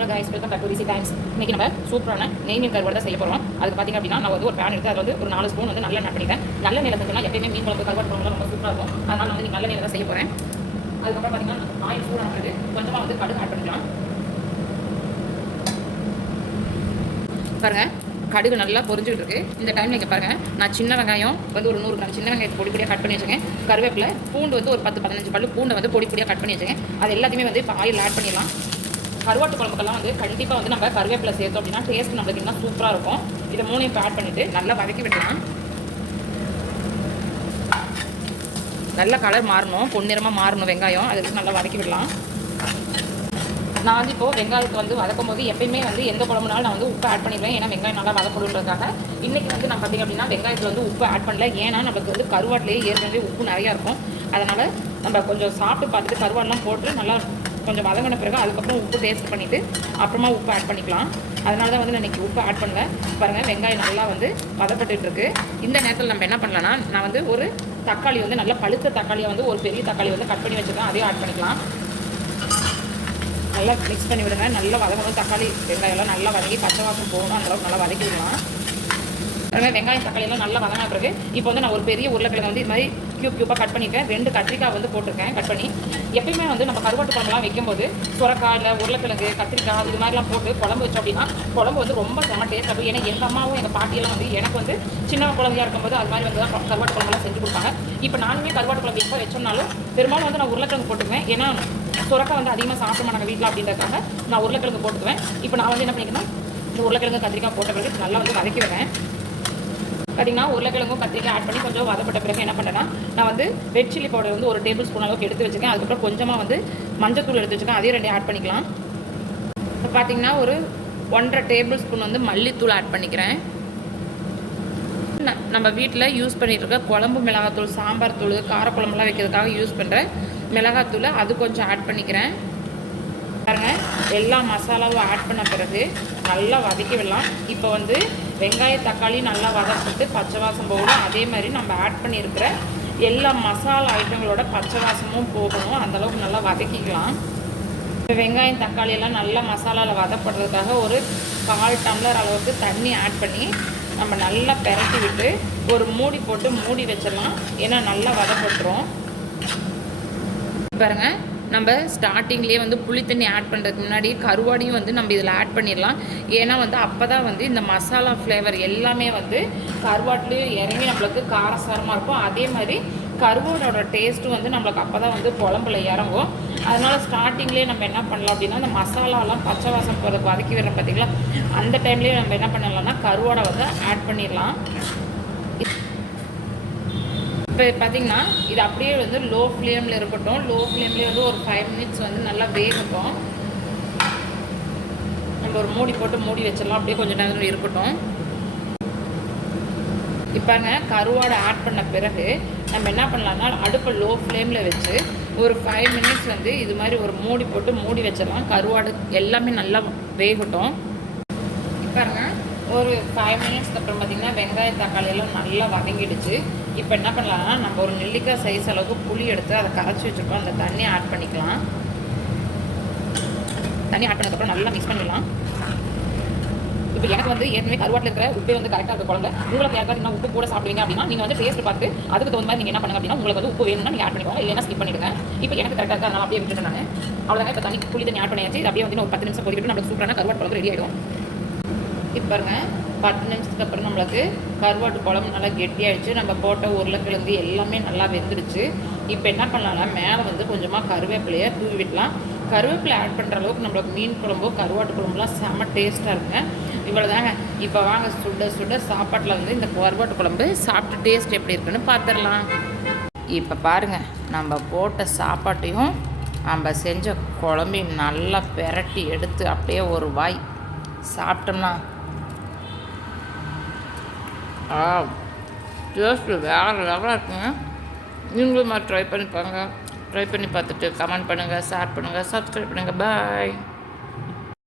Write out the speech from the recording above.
Hello guys, welcome back to Rishi Times. இன்னைக்கு நம்ம சூப்பரான நெய் மீன் கருவாடு தான் செய்ய போகிறோம். அதுக்கு பார்த்திங்க அப்படின்னா நான் வந்து ஒரு பேன் எடுத்து அதில் வந்து ஒரு 4 ஸ்பூன் வந்து நல்லெண்ணெய் பண்ணிட்டேன். நல்லெண்ணெய் செஞ்சோம்னா எப்பயுமே மீன் குழம்பு கருவாடு குழம்புலாம் ரொம்ப சூப்பராக இருக்கும். அதனால் நான் வந்து நல்லெண்ணெய் தான் செய்ய போகிறேன். அதுக்கப்புறம் பார்த்திங்கன்னா ஆயில் சூடானது கொஞ்சமாக வந்து கடுகு ஆட் பண்ணிக்கலாம். பாருங்கள், கடுகு நல்லா பொரிஞ்சுக்கிட்டு இருக்குது. இந்த டைமில் இங்கே பாருங்கள், நான் சின்ன வெங்காயம் வந்து ஒரு 100 கிராம் சின்ன வெங்காயத்தை பொடி பொடியாக கட் பண்ணி வச்சுருக்கேன். கருவேப்பிலை, பூண்டு வந்து ஒரு 10-15 பல்லு பூண்டை வந்து பொடி பொடியாக கட் பண்ணி வச்சுருக்கேன். அது எல்லாத்தையுமே வந்து இப்போ ஆயில் ஆட் பண்ணிடலாம். கருவாட்டு குழம்புக்கெல்லாம் வந்து கண்டிப்பாக வந்து நம்ம கருவேப்பிலை சேர்த்தோம் அப்படின்னா டேஸ்ட் நம்மளுக்கு இன்னும் சூப்பராக இருக்கும். இதை மூணையும் இப்போ ஆட் பண்ணிவிட்டு நல்லா வதக்கி விடலாம். நல்ல கலர் மாறணும், பொன்னிறமாக மாறணும் வெங்காயம். அதை நல்லா வதக்கி விடலாம். நான் வந்து இப்போது வெங்காயத்தை வந்து வதக்கும் போது எப்பயுமே வந்து எந்த குழம்புனாலும் நான் வந்து உப்பு ஆட் பண்ணிடுவேன். ஏன்னா வெங்காயம் நல்லா வதக்கணுன்றதுக்காக. இன்றைக்கி வந்து நம்ம பார்த்திங்க அப்படின்னா வெங்காயத்தில் வந்து உப்பு ஆட் பண்ணல. ஏன்னா நமக்கு வந்து கருவாட்டிலேயே ஏற்கனவே உப்பு நிறையா இருக்கும். அதனால் நம்ம கொஞ்சம் சாப்பிட்டு பார்த்துட்டு கருவாடெலாம் போட்டு நல்லா கொஞ்சம் வதங்கின பிறகு அதுக்கப்புறம் உப்பு டேஸ்ட் பண்ணிவிட்டு அப்புறமா உப்பு ஆட் பண்ணிக்கலாம். அதனால தான் வந்து நான் இன்றைக்கி உப்பு ஆட் பண்ணல. பாருங்கள், வெங்காயம் நல்லா வந்து வதப்பட்டுருக்கு. இந்த நேரத்தில் நம்ம என்ன பண்ணலான்னா, நான் வந்து ஒரு தக்காளி வந்து நல்லா பழுத்த தக்காளியை வந்து ஒரு பெரிய தக்காளி வந்து கட் பண்ணி வச்சுருக்கேன். அதையும் ஆட் பண்ணிக்கலாம். நல்லா மிக்ஸ் பண்ணி விடுங்க. நல்லா வதங்கணும். தக்காளி வெங்காயம்லாம் நல்லா வதங்கி பச்சை வாசம் போகணும். அந்தளவுக்கு நல்லா வதக்கி விடலாம். வெங்காயம் தக்காளியெல்லாம் நல்லா வதங்கின பிறகு இப்போ வந்து நான் ஒரு பெரிய உருளைக்கிழங்கு வந்து இது மாதிரி க்யூப்பாக கட் பண்ணியிருக்கேன். 2 கத்திரிக்காய் வந்து போட்டிருக்கேன் கட் பண்ணி. எப்பயுமே வந்து நம்ம கருவாட்டு குழம்புலாம் வைக்கும்போது சுரக்காய் இல்லை உருளைக்கிழங்கு கத்திரிக்காய் இது மாதிரிலாம் போட்டு குழம்பு வச்சோம் அப்படின்னா குழம்பு வந்து ரொம்ப செம்ம டேஸ்ட் ஆகும். ஏன்னா எங்கள் அம்மாவும் எங்கள் பாட்டியெல்லாம் வந்து எனக்கு வந்து சின்ன குழந்தையாக இருக்கும்போது அது மாதிரி வந்து தான் கருவாட்டு குழம்புலாம் செஞ்சு கொடுப்பாங்க. இப்போ நானுமே கருவாட்டு குழம்பு எப்போ வச்சோம்னாலும் பெரும்பாலும் வந்து நான் உருளைக்கிழங்கு போட்டுக்குவேன். ஏன்னா சுரக்காய் வந்து அதிகமாக சாப்பிடுமா நாங்கள் வீட்டில் அப்படின்றதுக்காக நான் உருளைக்கிழங்கு போட்டுக்குவேன். இப்போ நான் வந்து என்ன பண்ணிக்கிறேன்னா இந்த உருளைக்கிழங்கு கத்திரிக்காய் போட்ட பிறகு நல்லா வந்து வதக்கி விடுவேன். பார்த்திங்கன்னா உருளைக்கிழங்கும் கத்திரிக்காய் ஆட் பண்ணி கொஞ்சம் வதப்பட்ட பிறகு என்ன பண்ணுறேன்னா, நான் வந்து ரெட் சில்லி பவுடர் வந்து ஒரு டேபிள் ஸ்பூன் அளவுக்கு எடுத்து வச்சுருக்கேன். அதுக்கப்புறம் கொஞ்சமாக வந்து மஞ்சத்தூள் எடுத்து வச்சுருக்கேன். அதையும் 2 ஆட் பண்ணிக்கலாம். இப்போ பார்த்திங்கன்னா ஒரு 1.5 டேபிள் ஸ்பூன் வந்து மல்லித்தூள் ஆட் பண்ணிக்கிறேன். நம்ம வீட்டில் யூஸ் பண்ணிகிட்டு இருக்க குழம்பு மிளகாத்தூள், சாம்பார் தூள், காரக்குழம்புலாம் வைக்கிறதுக்காக யூஸ் பண்ணுற மிளகாத்தூள் அது கொஞ்சம் ஆட் பண்ணிக்கிறேன். பாருங்கள், எல்லா மசாலாவும் ஆட் பண்ண பிறகு நல்லா வதக்கி விடலாம். இப்போ வந்து வெங்காய தக்காளி நல்லா வதக்கிட்டு பச்சை வாசம் போகணும். அதே மாதிரி நம்ம ஆட் பண்ணியிருக்கிற எல்லா மசாலா ஐட்டங்களோட பச்சை வாசமும் போகணும். அந்தளவுக்கு நல்லா வதக்கிக்கலாம். இப்போ வெங்காயம் தக்காளி எல்லாம் நல்லா மசாலாவில் வதப்படுறதுக்காக ஒரு 1/4 டம்ளர் அளவுக்கு தண்ணி ஆட் பண்ணி நம்ம நல்லா பெரட்டி விட்டு ஒரு மூடி போட்டு மூடி வச்சிடலாம். ஏன்னா நல்லா வதப்பட்டுரும். பாருங்கள், நம்ம ஸ்டார்டிங்லேயே வந்து புளி தண்ணி ஆட் பண்ணுறதுக்கு முன்னாடி கருவாடியும் வந்து நம்ம இதில் ஆட் பண்ணிடலாம். ஏன்னா வந்து அப்போ தான் வந்து இந்த மசாலா ஃப்ளேவர் எல்லாமே வந்து கருவாட்டிலையும் இறங்கி நம்மளுக்கு காரசாரமாக இருக்கும். அதே மாதிரி கருவாடோட டேஸ்ட்டும் வந்து நம்மளுக்கு அப்போ தான் வந்து குழம்புல இறங்கும். அதனால் ஸ்டார்டிங்லேயே நம்ம என்ன பண்ணலாம் அப்படின்னா, இந்த மசாலாலாம் பச்சை வாசம் போகிறதுக்கு வதக்கி விடுறோம் பார்த்திங்களா, அந்த டைம்லேயே நம்ம என்ன பண்ணலாம்னா கருவாடை வந்து ஆட் பண்ணிடலாம். இப்போ பார்த்திங்கன்னா இது அப்படியே வந்து லோ ஃப்ளேமில் இருக்கட்டும். லோ ஃப்ளேம்லேயே வந்து ஒரு 5 மினிட்ஸ் வந்து நல்லா வேகட்டும். நம்ம ஒரு மூடி போட்டு மூடி வச்சிடலாம். அப்படியே கொஞ்சம் நேரம் இருக்கட்டும். இப்போங்க கருவாடை ஆட் பண்ண பிறகு நம்ம என்ன பண்ணலாம்னா அடுப்பை லோ ஃப்ளேமில் வச்சு ஒரு 5 மினிட்ஸ் வந்து இது மாதிரி ஒரு மூடி போட்டு மூடி வச்சிடலாம். கருவாடு எல்லாமே நல்லா வேகட்டும். பாருங்க, ஒரு 5 மினிட்ஸ்க்கு அப்புறம் பார்த்திங்கன்னா வெங்காய தக்காளி எல்லாம் நல்லா வதங்கிடுச்சு. இப்போ என்ன பண்ணலாம்னா நம்ம ஒரு நெல்லிக்காய் சைஸ் அளவுக்கு புளி எடுத்து அதை கரைச்சி வச்சுருக்கோம். அந்த தண்ணி ஆட் பண்ணிக்கலாம். தண்ணி ஆட் பண்ணதுக்கப்புறம் நல்லா மிக்ஸ் பண்ணிடலாம். இப்போ எனக்கு வந்து ஏற்கனவே கருவாட்டில் இருக்கிற உப்பே வந்து கரெக்டாக இருக்க குழந்தை. உங்களுக்கு யாருக்காவது இன்னும் உப்பு கூட சாப்பிடுவீங்க அப்படின்னா நீங்கள் வந்து டேஸ்ட் பார்த்து அதுக்கு தகுந்த மாதிரி நீங்கள் என்ன பண்ணுங்க அப்படின்னா உங்களுக்கு வந்து உப்பு வேணும்னா நீங்கள் ஆட் பண்ணிக்கோங்க, இல்லைன்னா ஸ்கிப் பண்ணிவிடுங்க. இப்போ எனக்கு கரெக்டாக இருக்குது, அதனால் அப்படியே விட்டுட்டு நான் அவ்வளோதான். இப்போ தண்ணி புளி தண்ணி ஆட் பண்ணியாச்சு. இது அப்படியே வந்து ஒரு 10 நிமிஷம் கொதிக்கிட்டு நம்மளுக்கு சூப்பரான கருவாட்டு குழம்பு ரெடி ஆகிடும். இப்போ பாருங்கள், 10 நிமிஷத்துக்கு அப்புறம் நம்மளுக்கு கருவாட்டு குழம்பு நல்லா கெட்டியாகிடுச்சு. நம்ம போட்ட உருளைக்கிழங்கு எல்லாமே நல்லா வெந்துடுச்சு. இப்போ என்ன பண்ணலாம்னா மேலே வந்து கொஞ்சமாக கருவேப்பிலையை தூவி விடலாம். கருவேப்பிலை ஆட் பண்ணுற அளவுக்கு நம்மளுக்கு மீன் குழம்பு கருவாட்டு குழம்புலாம் செம்ம டேஸ்ட்டாக இருக்குங்க. இவ்வளோ தாங்க. இப்போ வாங்க சுட சுட சாப்பாட்டில் வந்து இந்த கருவாட்டு குழம்பு சாப்பிட்டு டேஸ்ட் எப்படி இருக்குன்னு பார்த்துடலாம். இப்போ பாருங்கள், நம்ம போட்ட சாப்பாட்டையும் நம்ம செஞ்ச குழம்பையும் நல்லா பெரட்டி எடுத்து அப்படியே ஒரு வாய் சாப்பிட்டோம்னா டேஸ்ட்டு வேறு லெவலாக இருக்குங்க. நீங்களும் மாதிரி ட்ரை பண்ணி பார்த்துட்டு கமெண்ட் பண்ணுங்கள், ஷேர் பண்ணுங்கள், சப்ஸ்கிரைப் பண்ணுங்கள். பாய்.